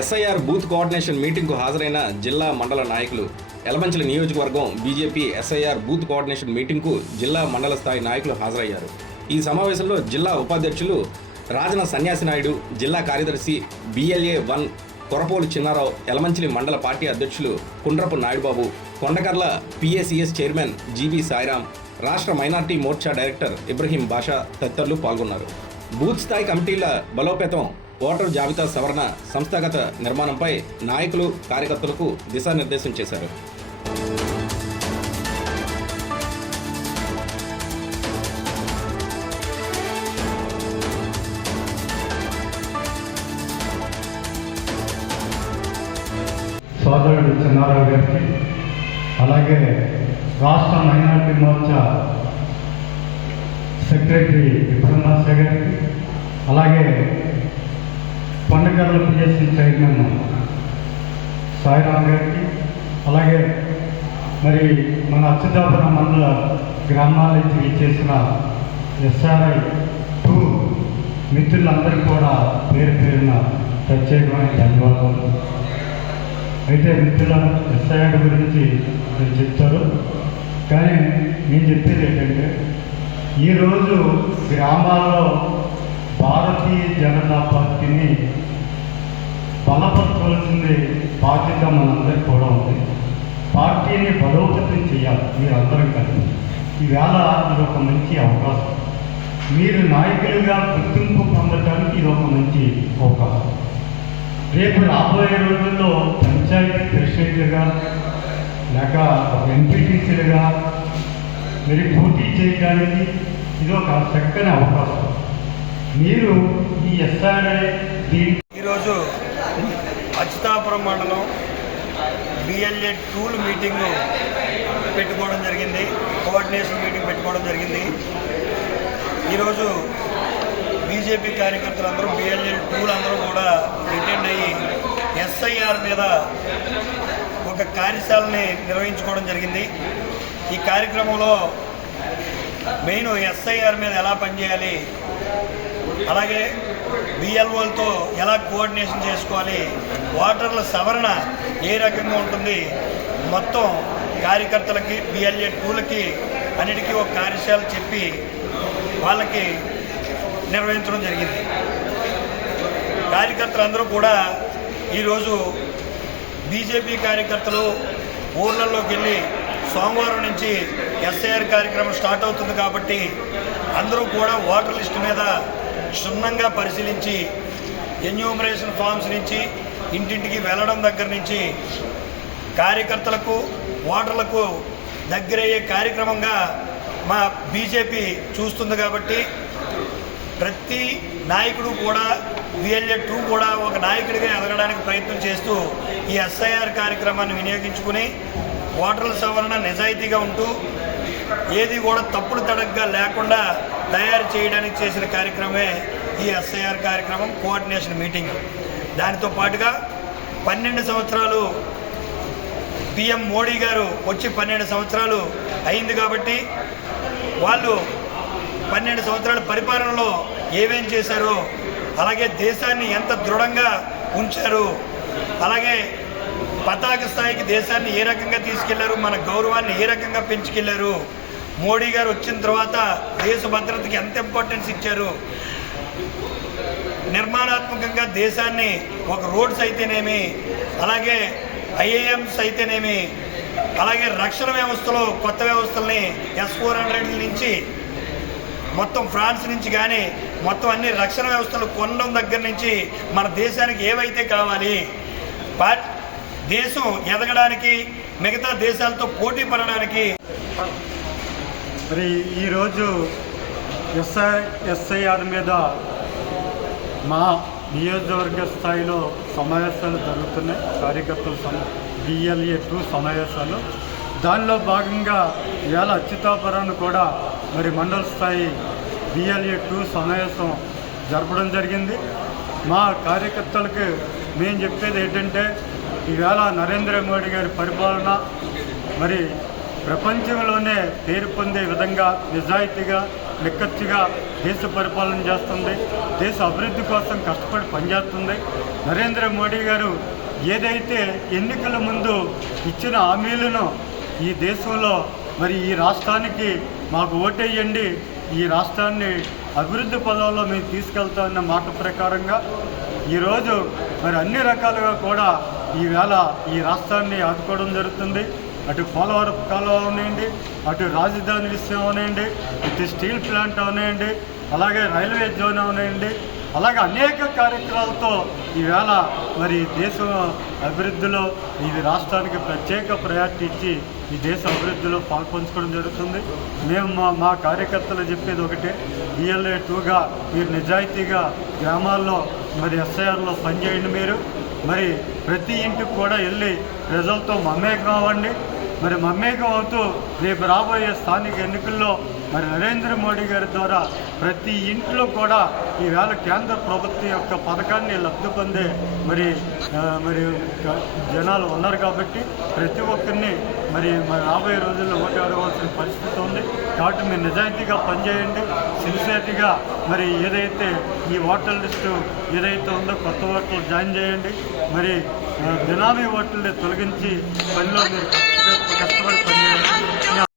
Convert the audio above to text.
SIR booth coordination మీటింగ్కు హాజరైన జిల్లా మండల నాయకులు. యలమంచిలి నియోజకవర్గం బీజేపీ ఎస్ఐఆర్ బూత్ కోఆర్డినేషన్ మీటింగ్కు జిల్లా మండల స్థాయి నాయకులు హాజరయ్యారు. ఈ సమావేశంలో జిల్లా ఉపాధ్యక్షులు రాజన సన్యాసి నాయుడు, జిల్లా కార్యదర్శి BLA-1 కొరపోలు చిన్నారావు, యలమంచిలి మండల పార్టీ అధ్యక్షులు Kundrapu Naidubabu, Kondakarla PACS chairman GB Sairam, రాష్ట్ర మైనార్టీ మోర్చా డైరెక్టర్ ఇబ్రహీం బాషా తదితరులు పాల్గొన్నారు. బూత్ స్థాయి కమిటీల బలోపేతం, ఓటరు జాబితా సవరణ, సంస్థాగత నిర్మాణంపై నాయకులు, కార్యకర్తలకు దిశానిర్దేశం చేశారు. సోదరుడు చిన్నారావు గారికి, అలాగే రాష్ట్ర మైనార్టీ మోర్చా సెక్రటరీ ఇబ్రహీం బాషా గారికి, అలాగే కొండకర్ల PAC చైర్మన్ సాయిరాం గారికి, అలాగే మరి మన అచ్యుతాపురం మండల గ్రామాల నుంచి చేసిన SRI-2 మిత్రులందరికీ కూడా పేరు పేరున ప్రత్యేకమైన ధన్యవాదాలు. అయితే మిత్రుల SIR గురించి నేను చెప్తారు, కానీ నేను చెప్పేది ఏంటంటే ఈరోజు గ్రామాల్లో భారతీయ జనతా పార్టీని బలపరచవలసింది బాధ్యత మనందరికీ కూడా ఉంది. పార్టీని బలోపేతం చేయాలి మీరందరం కలిసి. ఈవేళ ఇది ఒక మంచి అవకాశం. మీరు నాయకులుగా గుర్తింపు పొందడానికి ఇది ఒక మంచి అవకాశం. రేపు రాబోయే రోజుల్లో పంచాయతీ ప్రెసిడెంట్లుగా లేక ఎంపీటీసీలుగా మీరు పోటీ చేయడానికి ఇది ఒక చక్కని అవకాశం. మీరు ఈ SRI ఈరోజు అచ్యుతాపురం మండలం BLA-2 మీటింగ్ పెట్టుకోవడం జరిగింది, కోఆర్డినేషన్ మీటింగ్ పెట్టుకోవడం జరిగింది. ఈరోజు బీజేపీ కార్యకర్తలందరూ BLA-2 అందరూ కూడా అటెండ్ అయ్యి SIR మీద ఒక కార్యశాలని నిర్వహించుకోవడం జరిగింది. ఈ కార్యక్రమంలో మెయిన్ SIR మీద ఎలా పనిచేయాలి, అలాగే BLOలతో ఎలా కోఆర్డినేషన్ చేసుకోవాలి, ఓటర్ల సవరణ ఏ రకంగా ఉంటుంది, మొత్తం కార్యకర్తలకి BLA-2లకి అన్నిటికీ ఒక కార్యశాల చెప్పి వాళ్ళకి నిర్వహించడం జరిగింది. కార్యకర్తలందరూ కూడా ఈరోజు బీజేపీ కార్యకర్తలు ఊర్లలోకి వెళ్ళి సోమవారం నుంచి SIR కార్యక్రమం స్టార్ట్ అవుతుంది కాబట్టి అందరూ కూడా ఓటర్ లిస్టు మీద క్షుణ్ణంగా పరిశీలించి ఎన్యూమరేషన్ ఫామ్స్ నుంచి ఇంటింటికి వెళ్ళడం దగ్గర నుంచి కార్యకర్తలకు, ఓటర్లకు దగ్గరయ్యే కార్యక్రమంగా మా బీజేపీ చూస్తుంది. కాబట్టి ప్రతి నాయకుడు కూడా BLA-2 కూడా ఒక నాయకుడిగా ఎదగడానికి ప్రయత్నం చేస్తూ ఈ SIR కార్యక్రమాన్ని వినియోగించుకుని ఓటర్ల సవరణ నిజాయితీగా ఉంటూ ఏది కూడా తప్పులు తడగ్గా లేకుండా తయారు చేయడానికి చేసిన కార్యక్రమమే ఈ SIR కార్యక్రమం, కోఆర్డినేషన్ మీటింగ్. దానితో పాటుగా 12 సంవత్సరాలు PM మోడీ గారు వచ్చి 12 సంవత్సరాలు అయింది కాబట్టి వాళ్ళు 12 సంవత్సరాల పరిపాలనలో ఏమేం చేశారో, అలాగే దేశాన్ని ఎంత దృఢంగా ఉంచారు, అలాగే పతాక స్థాయికి దేశాన్ని ఏ రకంగా తీసుకెళ్లారు, మన గౌరవాన్ని ఏ రకంగా పెంచుకెళ్లారు, మోడీ గారు వచ్చిన తర్వాత దేశ భద్రతకి ఎంత ఇంపార్టెన్స్ ఇచ్చారు, నిర్మాణాత్మకంగా దేశాన్ని ఒక రోడ్స్ అయితేనేమి, అలాగే IIMs అయితేనేమి, అలాగే రక్షణ వ్యవస్థలో కొత్త వ్యవస్థల్ని S-400 నుంచి మొత్తం ఫ్రాన్స్ నుంచి కానీ మొత్తం అన్ని రక్షణ వ్యవస్థలు కొనడం దగ్గర నుంచి మన దేశానికి ఏవైతే కావాలి, దేశం ఎదగడానికి, మిగతా దేశాలతో పోటీ పడడానికి. మరి ఈరోజు SIR మీద మా నియోజకవర్గ స్థాయిలో సమావేశాలు జరుగుతున్నాయి. కార్యకర్తల BLA-2 సమావేశాలు. దానిలో భాగంగా ఇవాళ అచ్యుతాపురాన్ని కూడా మరి మండల స్థాయి BLA-2 సమావేశం జరపడం జరిగింది. మా కార్యకర్తలకు మేము చెప్పేది ఏంటంటే ఈవేళ నరేంద్ర మోడీ గారి పరిపాలన మరి ప్రపంచంలోనే పేరు పొందే విధంగా నిజాయితీగా నిక్కచ్చిగా దేశ పరిపాలన చేస్తుంది, దేశ అభివృద్ధి కోసం కష్టపడి పనిచేస్తుంది. నరేంద్ర మోడీ గారు ఏదైతే ఎన్నికల ముందు ఇచ్చిన హామీలను ఈ దేశంలో మరి ఈ రాష్ట్రానికి మాకు ఓటేయండి, ఈ రాష్ట్రాన్ని అభివృద్ధి పదంలో మేము తీసుకెళ్తామన్న మాట ప్రకారంగా ఈరోజు మరి అన్ని రకాలుగా కూడా ఈవేళ ఈ రాష్ట్రాన్ని ఆదుకోవడం జరుగుతుంది. అటు పోలవరం కాలువ అవనండి, అటు రాజధాని విషయం అవనండి, ఇటు స్టీల్ ప్లాంట్ అవనండి, అలాగే రైల్వే జోన్ అవనండి, అలాగే అనేక కార్యక్రమాలతో ఈవేళ మరి దేశం అభివృద్ధిలో ఇది రాష్ట్రానికి ప్రత్యేక ప్రయారిటీ ఇచ్చి ఈ దేశ అభివృద్ధిలో పాల్పంచుకోవడం జరుగుతుంది. మేము మా కార్యకర్తలు చెప్పేది ఒకటే, BLA 2గా మీరు నిజాయితీగా గ్రామాల్లో మరి SIRలో పనిచేయండి. మీరు మరి ప్రతి ఇంటికి కూడా వెళ్ళి ప్రజలతో మమేకం అవ్వండి. మరి మమేకం అవుతూ రేపు రాబోయే స్థానిక ఎన్నికల్లో మరి నరేంద్ర మోడీ గారి ద్వారా ప్రతి ఇంట్లో కూడా ఈవేళ కేంద్ర ప్రభుత్వం యొక్క పథకాన్ని లబ్ధి పొందే మరి జనాలు ఉన్నారు కాబట్టి ప్రతి ఒక్కరిని మరి రాబోయే రోజుల్లో ఓటు అడగవలసిన పరిస్థితి ఉంది. కాబట్టి మీరు నిజాయితీగా పనిచేయండి, సిన్సియర్గా మరి ఏదైతే ఈ ఓటర్ లిస్టు ఏదైతే ఉందో కొత్త ఓటర్లు జాయిన్ చేయండి. మరి బినామీ ఓటర్ని తొలగించి పనిలో మీరు కష్టపడి పనిచేయండి.